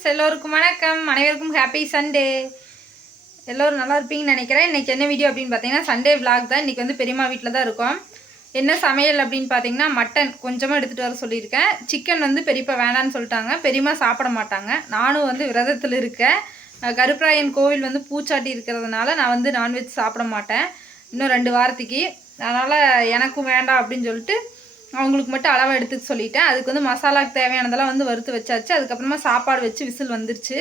Friends எல்லோருக்கும் வணக்கம். அனைவருக்கும் ஹாப்பி சண்டே எல்லோரும் நல்லா இருப்பீங்கன்னு நினைக்கிறேன். இன்றைக்கி என்ன வீடியோ அப்படின்னு பார்த்தீங்கன்னா சண்டே விலாக் தான். இன்னைக்கு வந்து பெரியம்மா வீட்டில் தான் இருக்கோம். என்ன சமையல் அப்படின்னு பார்த்தீங்கன்னா மட்டன் கொஞ்சமாக எடுத்துகிட்டு வர சொல்லியிருக்கேன். சிக்கன் வந்து பெரியப்பா வேணான்னு சொல்லிட்டாங்க. பெரியம்மா சாப்பிட மாட்டாங்க. நானும் வந்து விரதத்தில் இருக்கேன். கருப்பராயன் கோவில் வந்து பூச்சாட்டி இருக்கிறதுனால நான் வந்து நான்வெஜ் சாப்பிட மாட்டேன். இன்னும் ரெண்டு வாரத்துக்கு. அதனால் எனக்கும் வேண்டாம் அப்படின்னு சொல்லிட்டு அவங்களுக்கு மட்டும் அளவாக எடுத்துக்க சொல்லிட்டேன். அதுக்கு வந்து மசாலாக்கு தேவையானதெல்லாம் வந்து வறுத்து வச்சாச்சு. அதுக்கப்புறமா சாப்பாடு வச்சு விசில் வந்துருச்சு.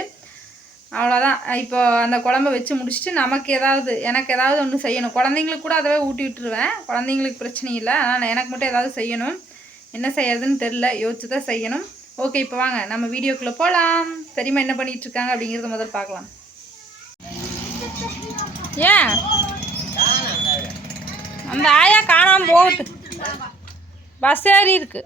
அவ்வளோதான் இப்போ அந்த குழம்ப வச்சு முடிச்சுட்டு நமக்கு ஏதாவது எனக்கு ஏதாவது ஒன்று செய்யணும். குழந்தைங்களுக்கு கூட அதவே ஊட்டி விட்டுருவேன். குழந்தைங்களுக்கு பிரச்சனை இல்லை. ஆனால் எனக்கு மட்டும் ஏதாவது செய்யணும். என்ன செய்யறதுன்னு தெரில யோசிச்சு தான் செய்யணும். ஓகே இப்போ வாங்க. நம்ம வீடியோக்குள்ளே போகலாம் தெரியுமா என்ன பண்ணிட்டு இருக்காங்க அப்படிங்கிறத முதல் பார்க்கலாம். ஏன்? அந்த ஆயா காணாமல் போகட்டு பஸ் ஏறி இருக்கு.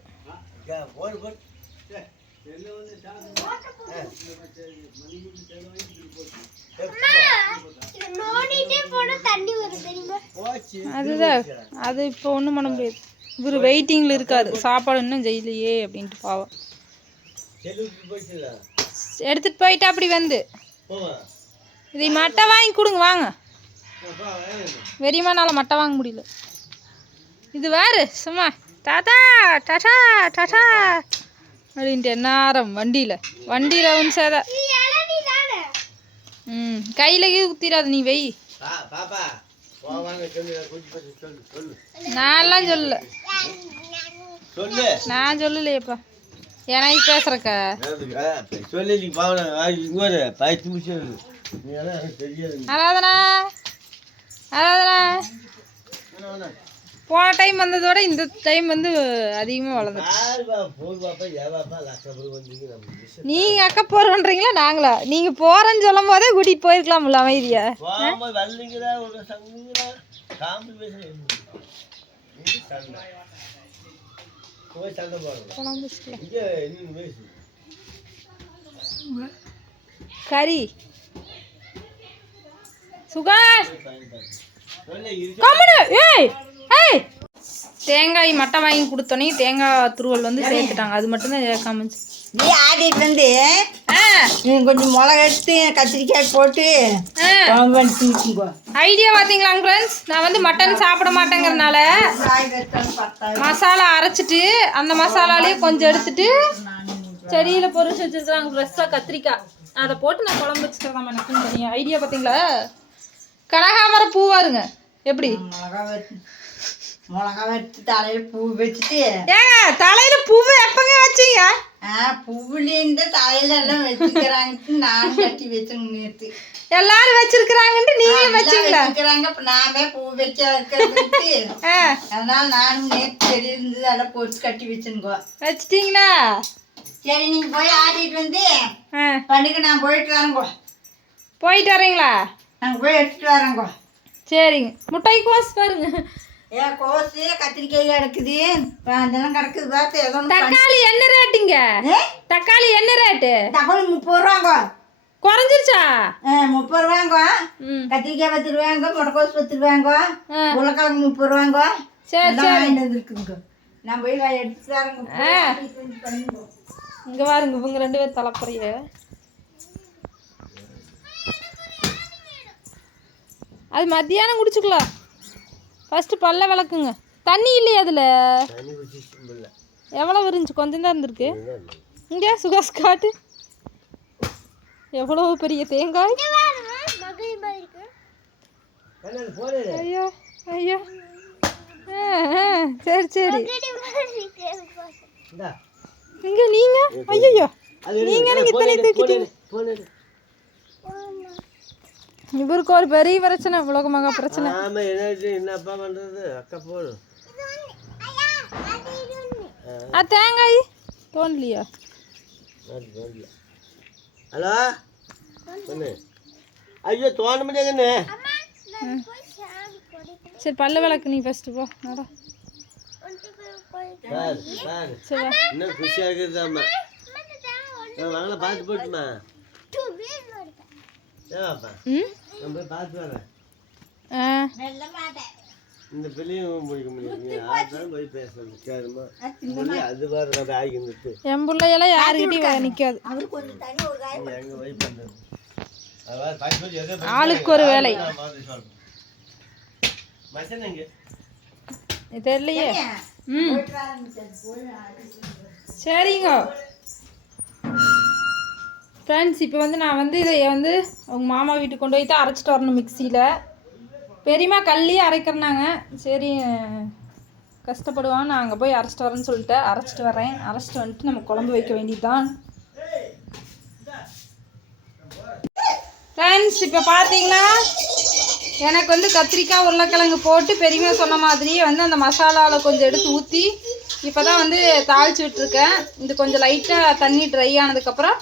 அதுதான் அது இப்போ ஒன்றும் பண்ண முடியாது. இவர் வெயிட்டிங்கில் இருக்காது சாப்பாடு இன்னும் ஜெயிலையே அப்படின்ட்டு பாவம். எடுத்துட்டு போயிட்டா அப்படி வந்து. இதை மட்டை வாங்கி கொடுங்க வாங்க. வெறியமானால மட்டை வாங்க முடியல. இது வேறு சும்மா. டாடா டாடா டாடா. அப்படின்ட்டு நேரம் வண்டியில். வண்டியில் வந்து சேத. ம் கையில் கீது குத்திராது நீ வெய். நான்லாம் சொல்லல. சொல்லு. நான் சொல்லலையேப்பா. எனக்கு பேசுறக்கா. சொல்லி பயிற்சி முடிச்சு ஆராதனா? ஆராதனா? போன டைம் வந்ததோட இந்த டைம் வந்து அதிகமாக வளர்ந்துச்சு. நீங்கள் அக்கா போகிறோன்றீங்களா நாங்களா? நீங்கள் போகிறேன்னு சொல்லும் போதே கூட்டிகிட்டு போயிருக்கலாம்ல அமைதியா. கறி. சுகாஷ்! ஏய்! தேங்காய் மட்டை வாங்கி கொடுத்தோன்னே தேங்காய் துருவல் வந்து சேர்த்துட்டாங்க. அது மட்டும்தான் இருந்துச்சு. நீ ஆடிட்டு வந்து கொஞ்சம் மிளகா எடுத்து கத்திரிக்காய் போட்டு ஐடியா பார்த்தீங்களாங்க ஃப்ரெண்ட்ஸ் நான் வந்து மட்டன் சாப்பிட மாட்டேங்கிறனால மசாலா அரைச்சிட்டு அந்த மசாலாலேயே கொஞ்சம் எடுத்துட்டு செடியில் பொரிச்சு வச்சிருக்காங்க ஃப்ரெஷ்ஷாக கத்திரிக்காய். அதை போட்டு நான் குழம்பு வச்சுக்கிறதாம் எனக்கும் தெரியும். ஐடியா பார்த்தீங்களா? கனகாமர பூவாருங்க எப்படி? மிளகா வச்சு தலையில் பூ வச்சுட்டு ஏங்க தலையில பூவு எப்பங்க வச்சீங்க ஆ பூவுலேருந்து தலையில எல்லாம் வச்சுக்கிறாங்கன்னு நானும் கட்டி வச்சேங்க நேற்று எல்லாரும் வச்சிருக்கிறாங்கன்ட்டு நீங்களும் வச்சீங்களா வச்சுக்கிறாங்க இப்போ நாமே பூ வச்ச இருக்கிறதுக்கு அதனால நானும் நேற்று செடி இருந்தது அதெல்லாம் பொறிச்சு கட்டி வச்சுங்கோ வச்சிட்டீங்களா சரி நீங்க போய் ஆடிட்டு வந்து ஆ பண்ணுங்க நான் போயிட்டு வரேங்கோ போயிட்டு வரீங்களா நாங்கள் போய் எடுத்துட்டு வரேங்கோ சரிங்க முட்டை கோஸ் பாருங்க ஏ கோசு கத்திரிக்காய் கிடக்குது அதெல்லாம் கிடக்குது பார்த்து ஏதோ தக்காளி என்ன ரேட்டுங்க தக்காளி என்ன ரேட்டு தக்காளி முப்பது ரூபாங்க. குறைஞ்சிருச்சா? முப்பது ரூபாங்க. கத்திரிக்காய் பத்து ரூபாங்க முட்டைக்கோஸ் பத்து ரூபாங்க. உருளைக்கிழங்கு முப்பது ரூபாங்க. சரி சரி. வந்துருக்குங்க. நான் போய் வரேங்க வந்து பண்ணுங்க. இங்க பாருங்க இவங்க ரெண்டு பேர் தலைப்புறைய அது மத்தியானம் குடிச்சுக்கலாம். ஃபர்ஸ்ட் பல்ல விளக்குங்க. தண்ணி இல்லையா அதுல? தண்ணி குடிச்சிட்டு இல்லை எவ்வளவு இருந்துச்சு? கொஞ்சம் தான் இருந்திருக்கு. இங்கே சுகாஸ் காட்டு. எவ்வளவு பெரிய தேங்காய்? ஐயோ ஐயோ. சரி சரி. இங்க நீங்க? ஐயோ அது நீங்க எனக்கு இத்தனை தூக்கிட்டீங்க. இவருக்கு ஒரு பெரிய பிரச்சனை உலக மகா பிரச்சனை ஆமா என்ன என்னப்பா பண்றது? அக்கா போடு. ஆ தேங்காய். தோணலையா? ஹலோ? பொண்ணு. ஐயோ தோண முடியாதுன்னு சரி பல்ல விளக்கு நீ ஃபர்ஸ்ட் போ. நட. இன்னும் குஷியாக இருக்குதாம்மா வாங்கல பார்த்து போட்டுமா. ஏவாப்பா ம்? நான் போய் பார்த்து வரேன். ஆ. இந்த பிள்ளையும் முடிக்க முடியாது போய் கேளுமா. பிள்ளை அது ஆகி நிறுத்து. என் பிள்ளையெல்லாம் யாருக்கிட்டையும் நிற்காது எங்க போய் ஆளுக்கு ஒரு வேலை. தெரியலையே. ம். சரிங்க. ஃப்ரெண்ட்ஸ் இப்போ வந்து நான் வந்து இதை வந்து உங்கள் மாமா வீட்டுக்கு கொண்டு போய் தான் அரைச்சிட்டு வரணும் மிக்சியில் பெரியம்மா கல்லியே அரைக்கிறனாங்க சரி கஷ்டப்படுவான். நான் அங்கே போய் அரைச்சிட்டு வரேன்னு சொல்லிட்டு அரைச்சிட்டு வரேன் அரைச்சிட்டு வந்துட்டு நம்ம குழம்பு வைக்க வேண்டியதுதான். ஃப்ரெண்ட்ஸ் இப்போ பார்த்தீங்கன்னா எனக்கு வந்து கத்திரிக்காய் உருளைக்கிழங்கு போட்டு பெரியமா சொன்ன மாதிரியே வந்து அந்த மசாலாவில் கொஞ்சம் எடுத்து ஊற்றி இப்போ தான் வந்து தாளிச்சு விட்டுருக்கேன். இது கொஞ்சம் லைட்டாக தண்ணி ட்ரை ஆனதுக்கப்புறம்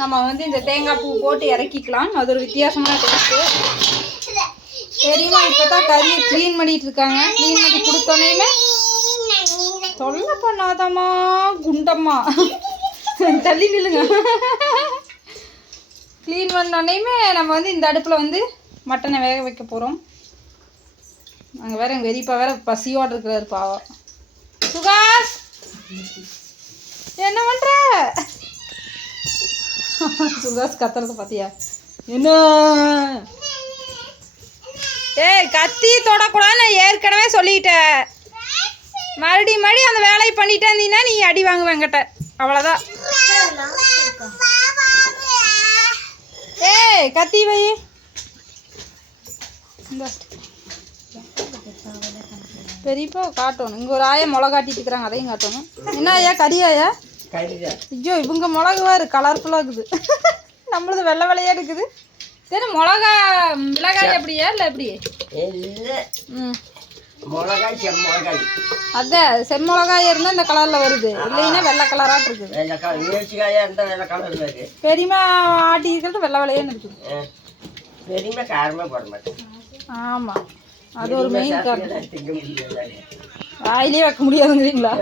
நம்ம வந்து இந்த தேங்காய் பூ போட்டு இறக்கிக்கலாம். அது ஒரு வித்தியாசமான டேஸ்ட்டு தெரியுமா இப்போ தான் கறியை க்ளீன் பண்ணிட்டு இருக்காங்க. க்ளீன் பண்ணி கொடுத்தோன்னே தொல்லை பண்ணாதம்மா குண்டம்மா. தள்ளி நில்லுங்க. க்ளீன் பண்ணோடனேயுமே நம்ம வந்து இந்த அடுப்பில் வந்து மட்டனை வேக வைக்க போகிறோம் அங்கே வேற எங்கள் வெறிப்பா வேற பசியோடு இருக்கிறாரு பாவம். சுகாஷ் என்ன பண்ணுற சுகாஷ் கத்துறது பாத்தியா என்ன ஏய் கத்தி தொடக்கூடாதுன்னு ஏற்கனவே சொல்லிட்டேன். மறுபடியும் மறுபடியும் அந்த வேலையை பண்ணிட்டே இருந்தீங்கன்னா நீ அடி வாங்குவேன் என்கிட்ட. அவ்வளோதான் ஏய் கத்தி வை. பெரியப்பா காட்டணும். இங்கே ஒரு ஆயா மிளகா இருக்கிறாங்க அதையும் காட்டணும். என்ன ஐயா கறியாயா ஐயோ இவங்க மிளகு வேறு கலர்ஃபுல்லாக இருக்குது. நம்மளது வெள்ளை வெள்ளையாக இருக்குது. சரி மிளகா மிளகாய் எப்படியா இல்லை எப்படி? ம். மிளகாய் செம்மொளகாய். அதான் செம்மொளகாய் இருந்தால் இந்த கலரில் வருது. இல்லைன்னா வெள்ளை கலராக இருக்குது. வெள்ளை கலர் மிர்ச்சிக்காயாக இருந்தால் வெள்ளை கலரில் இருக்கு. பெரியமா ஆட்டி இருக்கிறது வெள்ளை வெள்ளையன்னு இருக்குது பெரியமே காரமே போட மாட்டேன். ஆமாம் அது ஒரு மெயின் காரணம். வாயிலே வைக்க முடியாதுங்கிறீங்களா?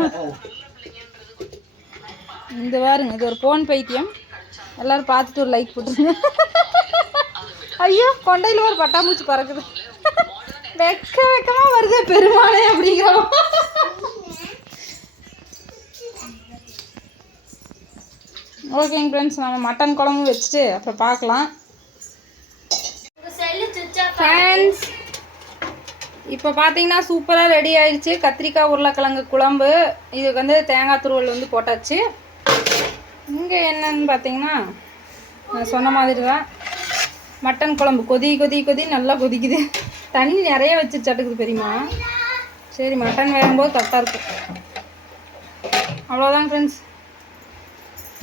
இந்த பாருங்க இது ஒரு போன் பைத்தியம். எல்லாரும் பார்த்துட்டு ஒரு லைக் போட்டுருங்க. ஐயோ கொண்டையில் ஒரு பட்டாம்பூச்சி பறக்குது. வெக்க வெக்கமாக வருதே பெருமாளே அப்படிங்கிறோம் ஓகேங்க ஃப்ரெண்ட்ஸ் நம்ம மட்டன் குழம்பு வச்சுட்டு அப்புறம் பார்க்கலாம். ஃப்ரெண்ட்ஸ் இப்போ பார்த்தீங்கன்னா சூப்பராக ரெடி ஆயிடுச்சு. கத்திரிக்காய் உருளைக்கிழங்கு குழம்பு. இதுக்கு வந்து தேங்காய் துருவல் வந்து போட்டாச்சு. இங்கே என்னன்னு பார்த்தீங்கன்னா நான் சொன்ன மாதிரி தான் மட்டன் குழம்பு கொதி கொதி கொதி நல்லா கொதிக்குது. தண்ணி நிறைய வச்சு சட்டுக்குது பெரியமா சரி மட்டன் வேகும்போது கரெக்டாக இருக்கும். அவ்வளோதான் ஃப்ரெண்ட்ஸ்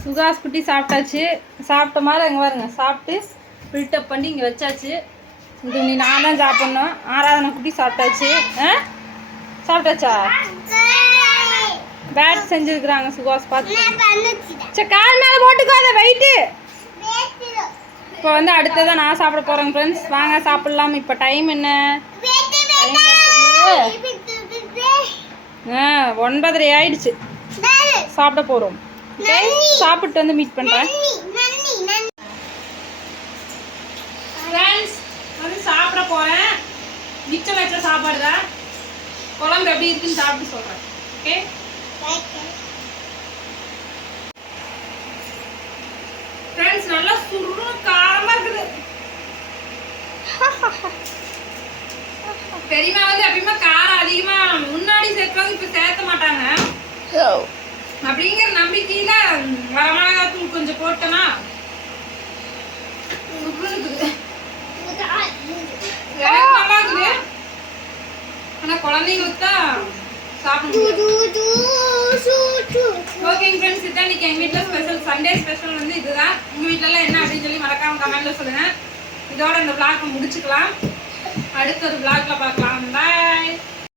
சுகாஸ் குட்டி சாப்பிட்டாச்சு. சாப்பிட்ட மாதிரி அங்கே பாருங்க சாப்பிட்டு ஃபில்டப் பண்ணி இங்கே வச்சாச்சு. இது நீ நான் தான் சாப்பிட்ணும். ஆராதனை குட்டி சாப்பிட்டாச்சு. ஆ? சாப்பிட்டாச்சா? பேட் செஞ்சுருக்குறாங்க சுகாஸ் பார்த்து சரி கால் மேலே போட்டுக்கோ அதை வெயிட்டு. இப்போ வந்து அடுத்ததான் நான் சாப்பிட போகிறேன் ஃப்ரெண்ட்ஸ் வாங்க சாப்பிட்லாம். இப்போ டைம் என்ன? ஆ ஒன்பதரை ஆயிடுச்சு. சாப்பிட போகிறோம் சாப்பிட்டு வந்து மீட் பண்ணுறேன் ஃப்ரெண்ட்ஸ் வந்து சாப்பிட போகிறேன் மிச்சம் வச்ச சாப்பாடு தான் குழம்பு எப்படி இருக்குன்னு சாப்பிட்டு சொல்கிறேன் ஓகே ஃப்ரெண்ட்ஸ் நல்லா சுருன்னு காரமாக இருக்குது. பெரியமா வந்து எப்பயுமே காரம் அதிகமாக முன்னாடி சேர்ப்பாங்க இப்போ சேர்த்த மாட்டாங்க. அப்படிங்கிற நம்பிக்கையில வரமிளகாய் தூள் கொஞ்சம் நல்லா இருக்குது. ஆனா குழந்தைங்களுக்கு தான் ஓகேங்க ஃப்ரெண்ட்ஸ் இதான் இன்னைக்கு எங்க வீட்ல ஸ்பெஷல் சண்டே ஸ்பெஷல் வந்து இதுதான். உங்க வீட்ல எல்லாம் என்ன அப்படின்னு சொல்லி மறக்காம கமெண்ட்ல சொல்லுங்க. இதோட இந்த vlog முடிச்சுக்கலாம். அடுத்த ஒரு vlogல பார்க்கலாம். பாய்